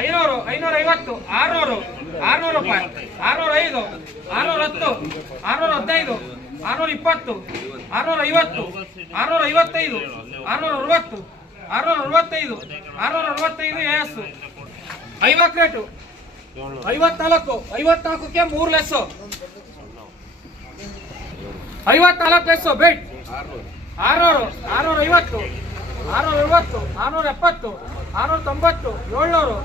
ಐನೂರು ಐನೂರ ಐವತ್ತು ಆರ್ನೂರು ಆರ್ನೂರು ರೂಪಾಯಿ ಆರ್ನೂರ ಐದು ಆರ್ನೂರ ಹತ್ತು ಆರ್ನೂರ ಹದಿನೈದು ಆರ್ನೂರ ಇಪ್ಪತ್ತು ಆರ್ನೂರ ಐವತ್ತು ಆರ್ನೂರ ಐವತ್ತೈದು ಆರ್ನೂರ ಅರವತ್ತು ಆರ್ನೂರ ಅರವತ್ತೈದು ಆರ್ನೂರ ಅರವತ್ತೈದು ಎಸ್ ಐವತ್ತು ರೇಟು ಐವತ್ನಾಲ್ಕು, ಐವತ್ನಾಲ್ಕಕ್ಕೆ ಮೂರು ಲೆಸ್ಸು ಐವತ್ನಾಲ್ಕು ಲೆಸ್ಸು ಬೆಡ್ ಆರ್ನೂರು ಆರ್ನೂರ ಐವತ್ತು ಆರ್ನೂರ ಐವತ್ತು ಆರ್ನೂರ ಎಪ್ಪತ್ತು ಆರ್ನೂರ ತೊಂಬತ್ತು ಏಳ್ನೂರು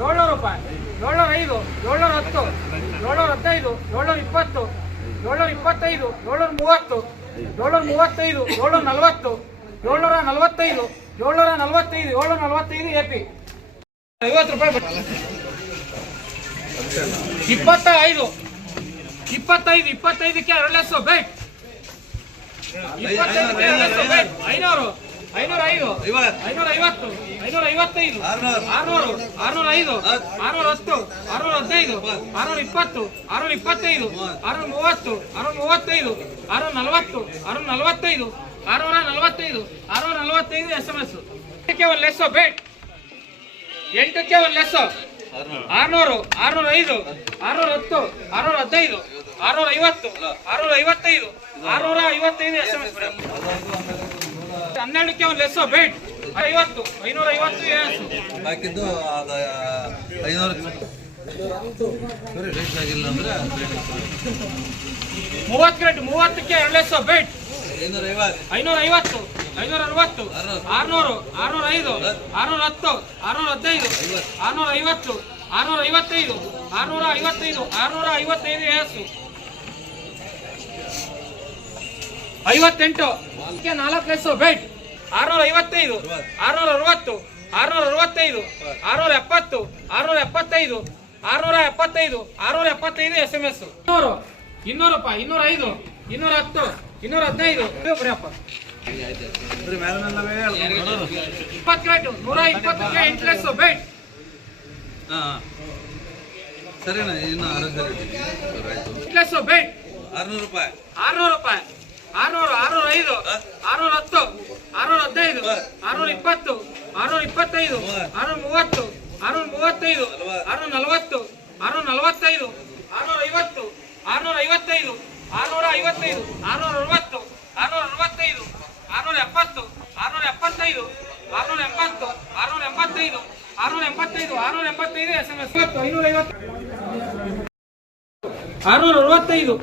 ಏಳ್ನೂರು ರೂಪಾಯಿ ಏಳ್ನೂರ ಐದು ಏಳ್ನೂರ ಹತ್ತು ಏಳ್ನೂರ ಹದಿನೈದು ಏಳ್ನೂರ ಇಪ್ಪತ್ತು ಏಳ್ನೂರ ಇಪ್ಪತ್ತೈದು ಏಳ್ನೂರ ಮೂವತ್ತು ಏಳ್ನೂರ ಮೂವತ್ತೈದು ಏಳ್ನೂರ ನಲವತ್ತು ಏಳ್ನೂರ ನಲವತ್ತೈದು ಏಳ್ನೂರ ನಲವತ್ತೈದು ಏಳ್ನೂರ ನಲವತ್ತೈದು ಎ ಪಿ. ಐವತ್ತು ರೂಪಾಯಿ. ಇಪ್ಪತ್ತ ಐದು ಇಪ್ಪತ್ತೈದು, ಇಪ್ಪತ್ತೈದಕ್ಕೆ ಎರಡು ಲಕ್ಷ ಇಪ್ಪತ್ತೈದಕ್ಕೆ ಎರಡು ಲಕ್ಷ ಬೇಟ್ ಐನೂರು. ಐನೂರ ಐದು ಐನೂರ ಐವತ್ತು ಐನೂರ ಐವತ್ತೈದು ಆರ್ನೂರು. ಆರ್ನೂರ ಐದು ಆರ್ನೂರ ಹತ್ತು. ಆರ್ನೂರ ಹದಿನೈದು ಆರ್ನೂರ ಇಪ್ಪತ್ತು ಆರ್ನೂರ ಇಪ್ಪತ್ತೈದು ಆರ್ನೂರ ಮೂವತ್ತು ಆರ್ನೂರ ಮೂವತ್ತೈದು ಆರ್ನೂರ ನಲವತ್ತು ಆರ್ನೂರ ನಲವತ್ತೈದು ಆರ್ನೂರ ನಲವತ್ತೈದು ಆರ್ನೂರ ನಲವತ್ತೈದು ಎಸ್ ಎಂ ಎಸ್ ಒಂದು ಲೆಸ್ ಬೇಟ್ ಎಂಟಕ್ಕೆ ಒಂದು ಲೆಸ್ ಆರ್ನೂರು ಆರ್ನೂರ ಐದು ಆರ್ನೂರ ಹತ್ತು ಆರ್ನೂರ ಹದಿನೈದು ಆರ್ನೂರ ಐವತ್ತು ಆರ್ನೂರ ಐವತ್ತೈದು ಆರ್ನೂರ ಐವತ್ತೈದು ಎಸ್ ಎಂ ಎಸ್ ಹನ್ನೆರಡಕ್ಕೆ ಒಂದು ಲೆಸ್ ಬೇಟ್ ಐವತ್ತು ಐನೂರ ಐವತ್ತು ಹಾಕಿದ್ದು ಐನೂರು. ಆಗಿಲ್ಲ ಅಂದ್ರೆ ಮೂವತ್ತು ಗ್ರೇಟ್ ಮೂವತ್ತಕ್ಕೆ ಎರಡು ಲೆಸ್ ಬೇಟ್ ಐನೂರ ಐವತ್ತು ಐನೂರ ಅರವತ್ತು. ಆರ್ನೂರು ಆರ್ನೂರ ಐದು ಆರ್ನೂರ ಹತ್ತು ಆರ್ನೂರ ಹದಿನೈದು ಆರ್ನೂರ ಐವತ್ತು ಆರ್ನೂರ ಐವತ್ತೈದು ಆರ್ನೂರ ಐವತ್ತೈದು ಆರ್ನೂರ ಐವತ್ತೈದು ಎಸ್ ಐವತ್ತೆಂಟು ನಾಲ್ಕು ಲೆಸ್ ಬೇಟ್ ಆರ್ನೂರ ಐವತ್ತೈದು ಆರ್ನೂರ ಅರವತ್ತು ಆರ್ನೂರ ಅರವತ್ತೈದು ಆರ್ನೂರ ಎಪ್ಪತ್ತು ಆರ್ನೂರ ಎಪ್ಪತ್ತೈದು ಆರ್ನೂರ ಎಪ್ಪತ್ತೈದು ಆರ್ನೂರ ಎಪ್ಪತ್ತೈದು ಎಸ್ ಎಂ ಎಸ್ ಇನ್ನೂರು ಇನ್ನೂರು ರೂಪಾಯಿ ಇನ್ನೂರ ಐದು ಇನ್ನೂರ ಹತ್ತು ಇನ್ನೂರ ಹದಿನೈದು ಬರೀಪ್ಪ ಬರೀ ಮೇಲನಲ್ಲವೇ ಹೇಳ್ಕೊಂಡು ಇಪ್ಪತ್ತು ರೇಟು ನೂರ ಇಪ್ಪತ್ತಕ್ಕೆ ಬೇಟ್ ಸರಿನಾ ಇನ್ನು ಆರೋಗ್ಯ ಬೇಟ್ ಆರ್ನೂರು ರೂಪಾಯಿ. ಆರ್ನೂರು ರೂಪಾಯಿ. ಆರ್ನೂರು ಆರ್ನೂರ ಐದು ಆರ್ನೂರ ಹತ್ತು ಆರ್ನೂರ ಹದಿನೈದು ಆರ್ನೂರ ಇಪ್ಪತ್ತು ಆರ್ನೂರ ಇಪ್ಪತ್ತೈದು ಆರ್ನೂರ ಮೂವತ್ತು ಆರ್ನೂರ ಮೂವತ್ತೈದು ಆರ್ನೂರ ನಲವತ್ತು ಆರ್ನೂರ ನಲವತ್ತೈದು ಆರ್ನೂರ ಐವತ್ತು ಆರ್ನೂರ ಐವತ್ತೈದು ಆರ್ನೂರ ಐವತ್ತೈದು ಆರ್ನೂರ ಅರವತ್ತು ಆರ್ನೂರ ಅರವತ್ತೈದು ಆರ್ನೂರ ಎಪ್ಪತ್ತು ಆರ್ನೂರ ಎಪ್ಪತ್ತೈದು ಆರ್ನೂರ ಎಂಬತ್ತು ಆರ್ನೂರ ಎಂಬತ್ತೈದು ಆರ್ನೂರ ಎಂಬತ್ತೈದು ಆರ್ನೂರ ಎಂಬತ್ತೈದು ಎಸ್ ಎಂ ಎಸ್ ಐನೂರ ಐವತ್ತು. ಆರ್ನೂರ ಅರವತ್ತೈದು.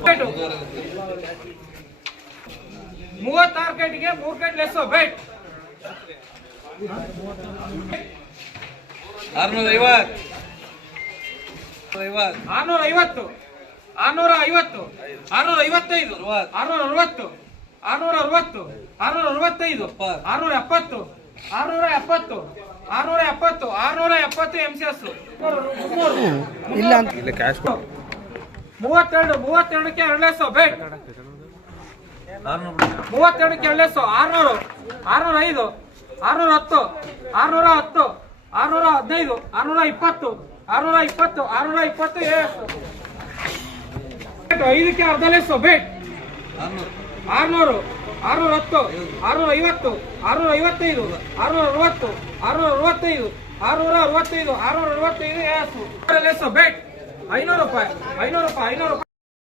ಮೂವತ್ತಾರು ಗಂಟೆಗೆ ಮೂರು ಗಂಟೆ ಲೆಸ್ ಬೇಟ್ ಆರ್ನೂರ ಐವತ್ತು. ಆರ್ನೂರ ಐವತ್ತು. ಆರ್ನೂರ ಐವತ್ತು. ಆರ್ನೂರ ಐವತ್ತೈದು. ಆರ್ನೂರ ಅರವತ್ತು. ಆರ್ನೂರ ಅರವತ್ತು. ಆರ್ನೂರ ಅರವತ್ತೈದು. ಆರ್ನೂರ ಎಪ್ಪತ್ತು. ಆರ್ನೂರ ಎಪ್ಪತ್ತು. ಆರ್ನೂರ ಎಪ್ಪತ್ತು. ಆರ್ನೂರ ಎಪ್ಪತ್ತು ಎಂ ಸಿ ಎಸ್ ಮೂವತ್ತೆರಡು. ಮೂವತ್ತೆರಡಕ್ಕೆ ಎರಡು ಲೆಸ್ ಬೇಟ್ ಆರ್ನೂರು ಮೂವತ್ತೆರಡಕ್ಕೆ ಲೆಸ್ ಆರ್ನೂರು. ಆರ್ನೂರ ಐದು. ಆರ್ನೂರ ಹತ್ತು. ಆರ್ನೂರ ಹತ್ತು. ಆರ್ನೂರ ಹದಿನೈದು. ಆರ್ನೂರ ಇಪ್ಪತ್ತು. ಆರ್ನೂರ ಇಪ್ಪತ್ತು. ಆರ್ನೂರ ಇಪ್ಪತ್ತು ಐದಕ್ಕೆ ಅರ್ಧ ಲೆಸ್ ಬೇಟ್. ಆರ್ನೂರು. ಆರ್ನೂರು ಹತ್ತು. ಆರ್ನೂರ ಐವತ್ತು. ಆರ್ನೂರ ಐವತ್ತೈದು. ಆರ್ನೂರ ಅರವತ್ತು. ಆರ್ನೂರ ಅರವತ್ತೈದು. ಆರ್ನೂರ ಅರವತ್ತೈದು. ಆರ್ನೂರ ಅರವತ್ತೈದು ಲೆಸ್ ಬೇಟ್. ಐನೂರು ರೂಪಾಯಿ. ಐನೂರು ರೂಪಾಯಿ. ಐನೂರು ರೂಪಾಯಿ.